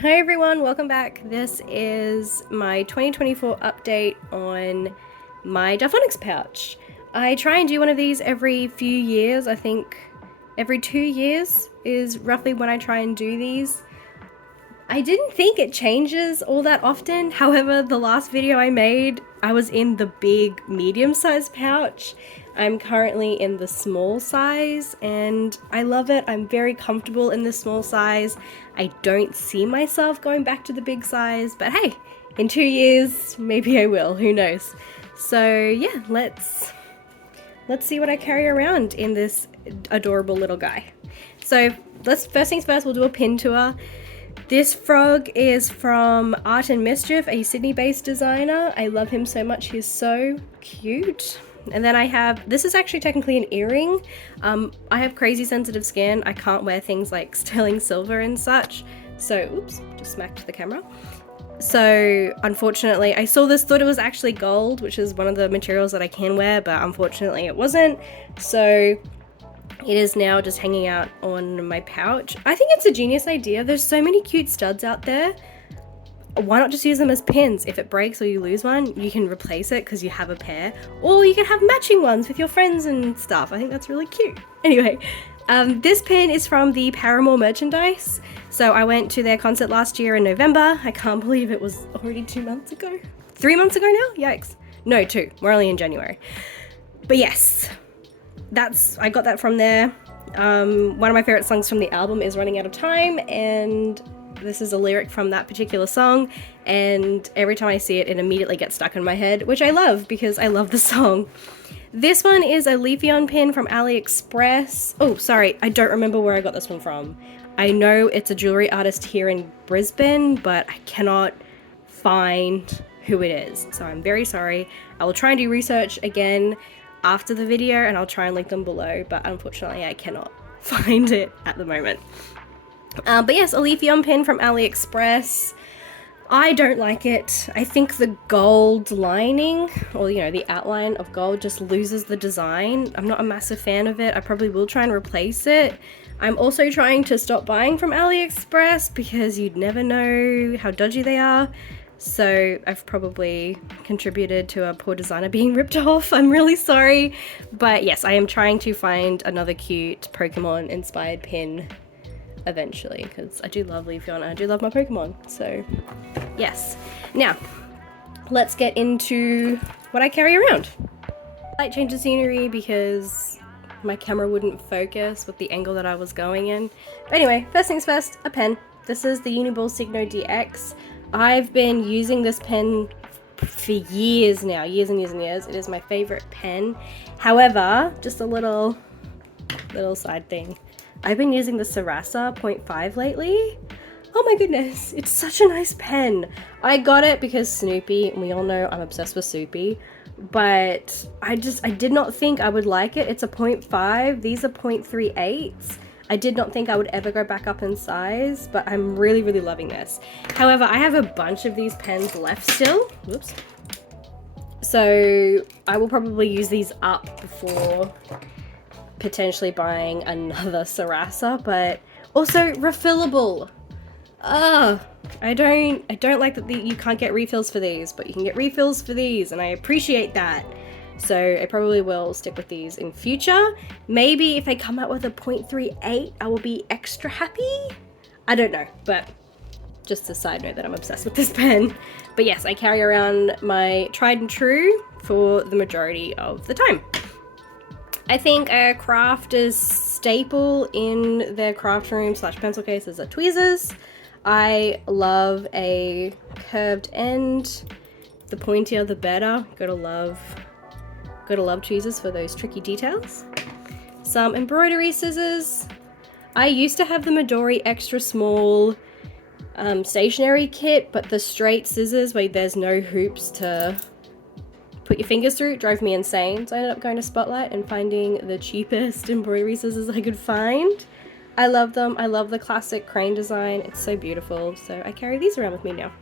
Hi everyone, welcome back. This is my 2024 update on my Delfonics pouch. I try and do one of these every few years. I think every 2 years is roughly when I try and do these. I didn't think it changes all that often. However, the last video I made, I was in the big medium-sized pouch. I'm currently in the small size and I love it. I'm very comfortable in the small size. I don't see myself going back to the big size, but hey, in 2 years, maybe I will, who knows. So yeah, let's see what I carry around in this adorable little guy. So first things first, we'll do a pin tour. This frog is from Art and Mischief, a Sydney-based designer. I love him so much, he's so cute. And then I have, this is actually technically an earring. I have crazy sensitive skin. I can't wear things like sterling silver and such. So, oops, just smacked the camera. So unfortunately, I saw this, thought it was actually gold, which is one of the materials that I can wear, but unfortunately it wasn't. So it is now just hanging out on my pouch. I think it's a genius idea. There's so many cute studs out there. Why not just use them as pins? If it breaks or you lose one, you can replace it because you have a pair. Or you can have matching ones with your friends and stuff. I think that's really cute. Anyway, this pin is from the Paramore merchandise. So I went to their concert last year in November. I can't believe it was already 2 months ago. 3 months ago now? Yikes. No, 2. We're only in January. But yes, I got that from there. One of my favorite songs from the album is Running Out of Time, and this is a lyric from that particular song, and every time I see it, it immediately gets stuck in my head, which I love because I love the song. This one is a Leafeon pin from AliExpress. Oh, sorry, I don't remember where I got this one from. I know it's a jewelry artist here in Brisbane, but I cannot find who it is, so I'm very sorry. I will try and do research again after the video and I'll try and link them below, but unfortunately I cannot find it at the moment. But yes, a Leafeon pin from AliExpress. I don't like it. I think the gold lining, or the outline of gold just loses the design. I'm not a massive fan of it. I probably will try and replace it. I'm also trying to stop buying from AliExpress because you'd never know how dodgy they are. So I've probably contributed to a poor designer being ripped off. I'm really sorry. But yes, I am trying to find another cute Pokemon inspired pin eventually because I do love Leafeon and I do love my Pokemon. So yes. Now, let's get into what I carry around. Slight change of scenery because my camera wouldn't focus with the angle that I was going in. But anyway, first things first, a pen. This is the Uniball Signo DX. I've been using this pen for years now, years and years and years. It is my favorite pen. However, just a little side thing. I've been using the Sarasa 0.5 lately. Oh my goodness, it's such a nice pen. I got it because Snoopy, and we all know I'm obsessed with Snoopy, but I did not think I would like it. It's a 0.5, these are 0.38s. I did not think I would ever go back up in size, but I'm really, really loving this. However, I have a bunch of these pens left still. Whoops. So I will probably use these up before potentially buying another Sarasa, but also refillable. I don't like that you can't get refills for these, but you can get refills for these, and I appreciate that. So I probably will stick with these in future. Maybe if they come out with a 0.38, I will be extra happy. I don't know, but just a side note that I'm obsessed with this pen. But yes, I carry around my tried and true for the majority of the time. I think a crafter's staple in their craft room / pencil cases are tweezers. I love a curved end. The pointier the better. Gotta love tweezers for those tricky details. Some embroidery scissors. I used to have the Midori extra small stationery kit, but the straight scissors where there's no hoops to put your fingers through drove me insane. So I ended up going to Spotlight and finding the cheapest embroidery scissors I could find. I love them. I love the classic crane design. It's so beautiful. So I carry these around with me now.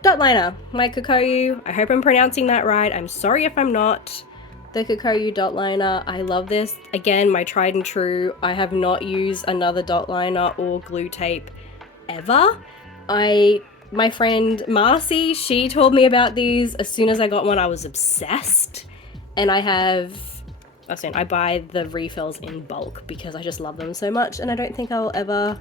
Dot liner, my Kokoyu. I hope I'm pronouncing that right. I'm sorry if I'm not. the Kokoyu dot liner. I love this. Again, my tried and true. I have not used another dot liner or glue tape ever. My friend Marcy, she told me about these. As soon as I got one, I was obsessed. And I buy the refills in bulk because I just love them so much, and I don't think I'll ever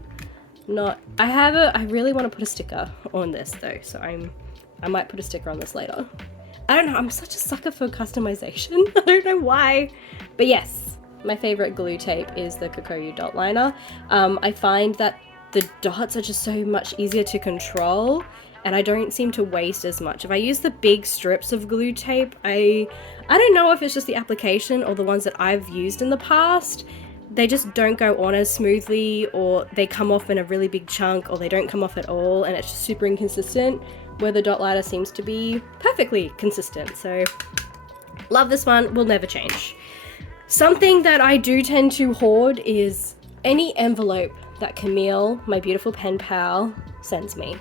not. I really want to put a sticker on this though, so I might put a sticker on this later. I don't know, I'm such a sucker for customization. I don't know why. But yes, my favorite glue tape is the Kokoyu dot liner. I find that the dots are just so much easier to control, and I don't seem to waste as much. If I use the big strips of glue tape, I don't know if it's just the application or the ones that I've used in the past, they just don't go on as smoothly, or they come off in a really big chunk, or they don't come off at all, and it's just super inconsistent, where the dot liner seems to be perfectly consistent. So love this one, will never change. Something that I do tend to hoard is any envelope that Camille, my beautiful pen pal, sends me.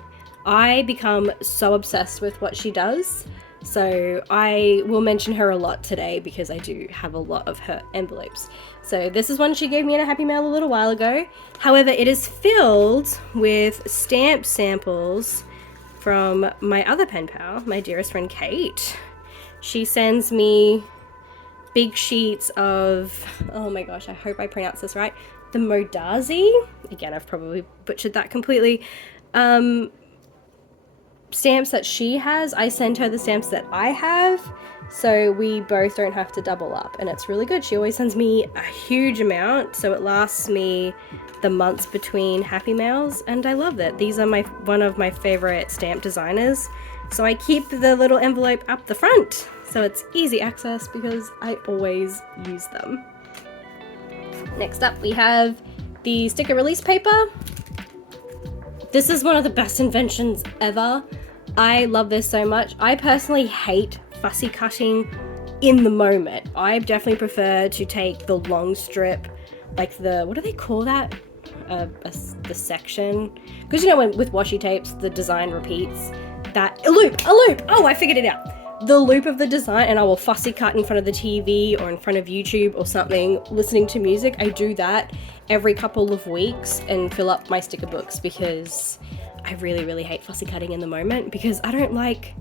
I become so obsessed with what she does, so I will mention her a lot today because I do have a lot of her envelopes. So this is one she gave me in a Happy Mail a little while ago. However, it is filled with stamp samples from my other pen pal, my dearest friend Kate. She sends me big sheets of, oh my gosh, I hope I pronounce this right, the Modazi, again I've probably butchered that completely, stamps that she has. I send her the stamps that I have, so we both don't have to double up, and it's really good. She always sends me a huge amount, so it lasts me the months between Happy Mails, and I love that. These are one of my favorite stamp designers, so I keep the little envelope up the front, so it's easy access because I always use them. Next up, we have the sticker release paper. This is one of the best inventions ever. I love this so much. I personally hate fussy cutting in the moment. I definitely prefer to take the long strip, like the, what do they call that? The section. Because you know when with washi tapes, the design repeats. A loop! Oh, I figured it out. The loop of the design, and I will fussy cut in front of the TV or in front of YouTube or something, listening to music. I do that every couple of weeks and fill up my sticker books because I really, really hate fussy cutting in the moment, because I don't like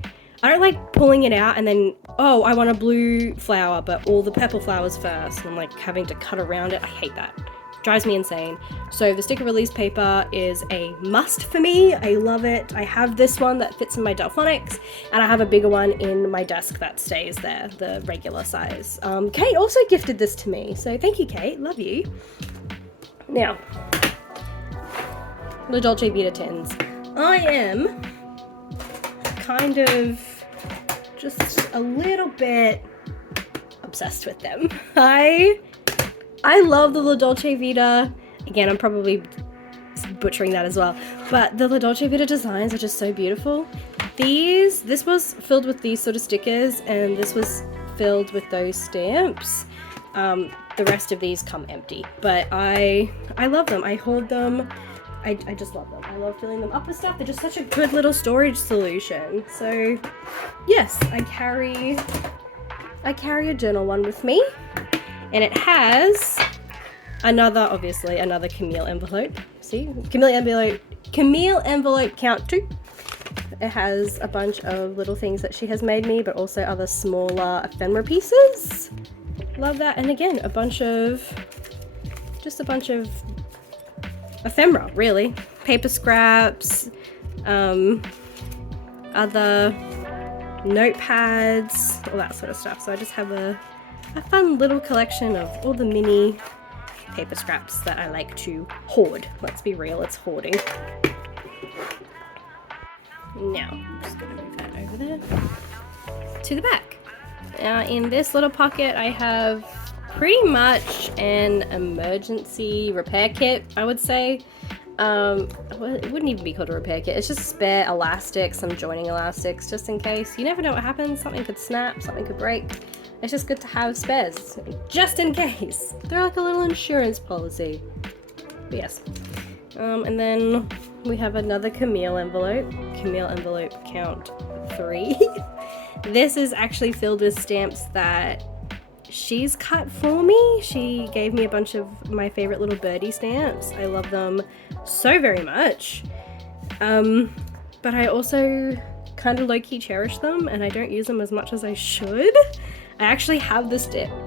pulling it out and then, oh, I want a blue flower, but all the purple flowers first, and I'm like having to cut around it. I hate that. Drives me insane. So the sticker release paper is a must for me. I love it. I have this one that fits in my Delfonics, and I have a bigger one in my desk that stays there, the regular size. Kate also gifted this to me, so thank you, Kate. Love you. Now, the Dolce Vita tins. I am kind of just a little bit obsessed with them. I love the La Dolce Vita. Again, I'm probably butchering that as well, but the La Dolce Vita designs are just so beautiful. This was filled with these sort of stickers, and this was filled with those stamps. The rest of these come empty, but I love them. I hoard them. I just love them. I love filling them up with stuff. They're just such a good little storage solution. So yes, I carry a journal one with me. And it has obviously another Camille envelope. See? Camille envelope count 2. It has a bunch of little things that she has made me, but also other smaller ephemera pieces. Love that. And again, a bunch of ephemera, really. Paper scraps, other notepads, all that sort of stuff. So I just have a fun little collection of all the mini paper scraps that I like to hoard. Let's be real, it's hoarding. Now, I'm just going to move that over there to the back. In this little pocket, I have pretty much an emergency repair kit, I would say. Well, it wouldn't even be called a repair kit. It's just spare elastics, some joining elastics, just in case. You never know what happens. Something could snap, something could break. It's just good to have spares, just in case. They're like a little insurance policy. But yes. And then we have another Camille envelope count 3. This is actually filled with stamps that she's cut for me. She gave me a bunch of my favorite little birdie stamps. I love them so very much. But I also kind of low-key cherish them, and I don't use them as much as I should. I actually have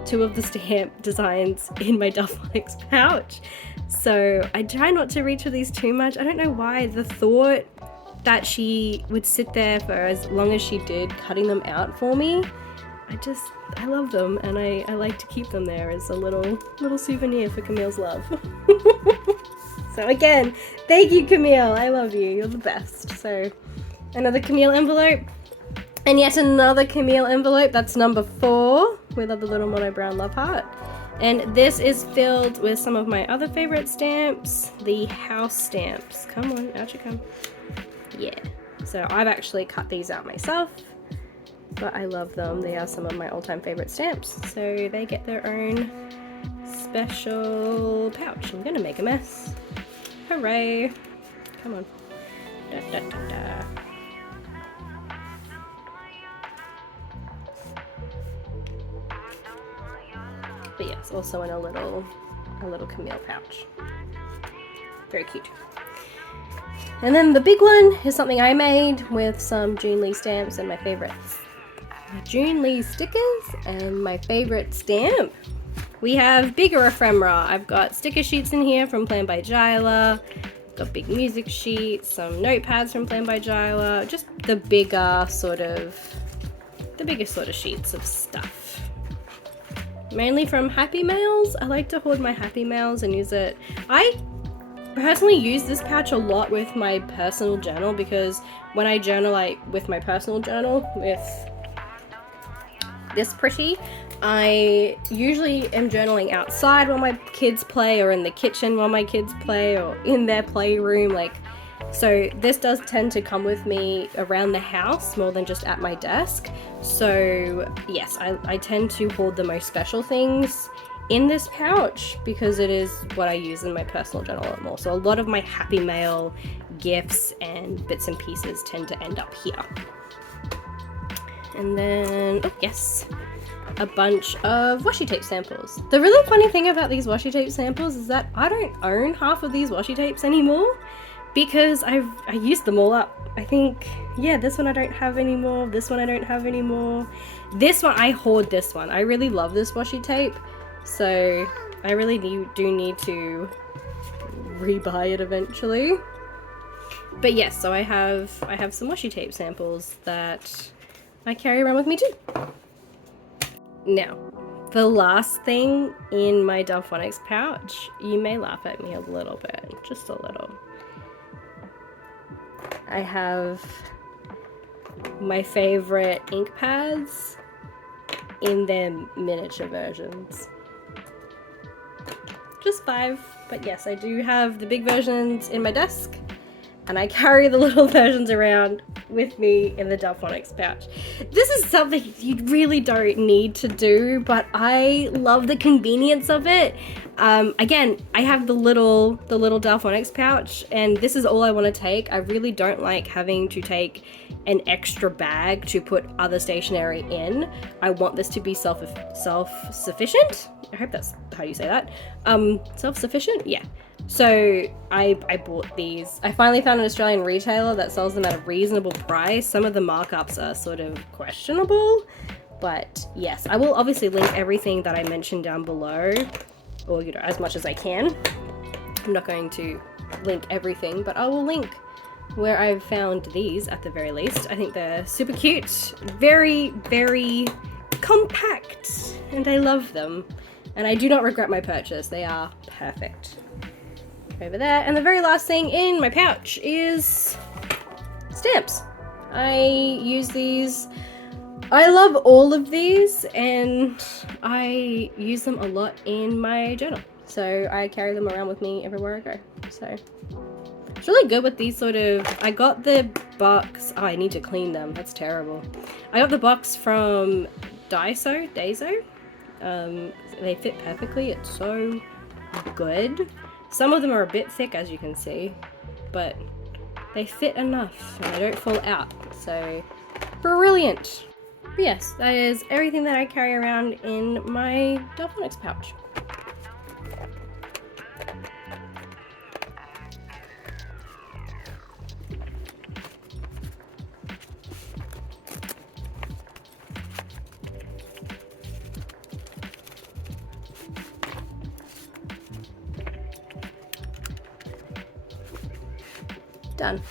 two of the stamp designs in my Delfonics pouch, so I try not to reach for these too much. I don't know why. The thought that she would sit there for as long as she did cutting them out for me, I love them, and I like to keep them there as a little souvenir for Camille's love. So again, thank you, Camille. I love you. You're the best. So another Camille envelope, and yet another Camille envelope. That's number 4 with a little mono brown love heart. And this is filled with some of my other favorite stamps, the house stamps. Come on, out you come. Yeah. So I've actually cut these out myself, but I love them. They are some of my all-time favorite stamps. So they get their own special pouch. I'm gonna make a mess. Hooray. Come on. Da, da, da, da. But yes, also in a little Camille pouch. Very cute. And then the big one is something I made with some June Lee stamps and my favorites. June Lee stickers and my favorite stamp. We have bigger ephemera. I've got sticker sheets in here from Plan by Jyla. Got big music sheets, some notepads from Plan by Jyla. Just the bigger sort of sheets of stuff. Mainly from Happy Mails. I like to hoard my Happy Mails and use it. I personally use this pouch a lot with my personal journal, because when I journal, like with my personal journal with this pretty, I usually am journaling outside while my kids play, or in the kitchen while my kids play, or in their playroom. So this does tend to come with me around the house more than just at my desk. So yes, I tend to hoard the most special things in this pouch because it is what I use in my personal journal a lot more. So a lot of my Happy Mail gifts and bits and pieces tend to end up here. And then, oh yes, a bunch of washi tape samples. The really funny thing about these washi tape samples is that I don't own half of these washi tapes anymore because I used them all up. I think, yeah, this one I don't have anymore, this one I don't have anymore. This one, I hoard this one. I really love this washi tape, so I really do need to rebuy it eventually. But yes, so I have some washi tape samples that I carry around with me too. Now, the last thing in my Delfonics pouch, you may laugh at me a little bit, just a little. I have my favorite ink pads in their miniature versions. Just 5, but yes, I do have the big versions in my desk, and I carry the little versions around with me in the Delfonics pouch. This is something you really don't need to do, but I love the convenience of it. Again, I have the little Delfonics pouch, and this is all I want to take. I really don't like having to take an extra bag to put other stationery in. I want this to be self-sufficient. I hope that's how you say that. Self-sufficient? Yeah. So I bought these. I finally found an Australian retailer that sells them at a reasonable price. Some of the markups are sort of questionable, but yes, I will obviously link everything that I mentioned down below, or as much as I can. I'm not going to link everything, but I will link where I've found these at the very least. I think they're super cute, very, very compact, and I love them. And I do not regret my purchase. They are perfect. Over there. And the very last thing in my pouch is stamps. I use these. I love all of these, and I use them a lot in my journal. So I carry them around with me everywhere I go. So it's really good with these sort of, I got the box, oh, I need to clean them, that's terrible. I got the box from Daiso. They fit perfectly, it's so good. Some of them are a bit thick, as you can see, but they fit enough and they don't fall out, so brilliant. But yes, that is everything that I carry around in my Delfonics pouch. Done.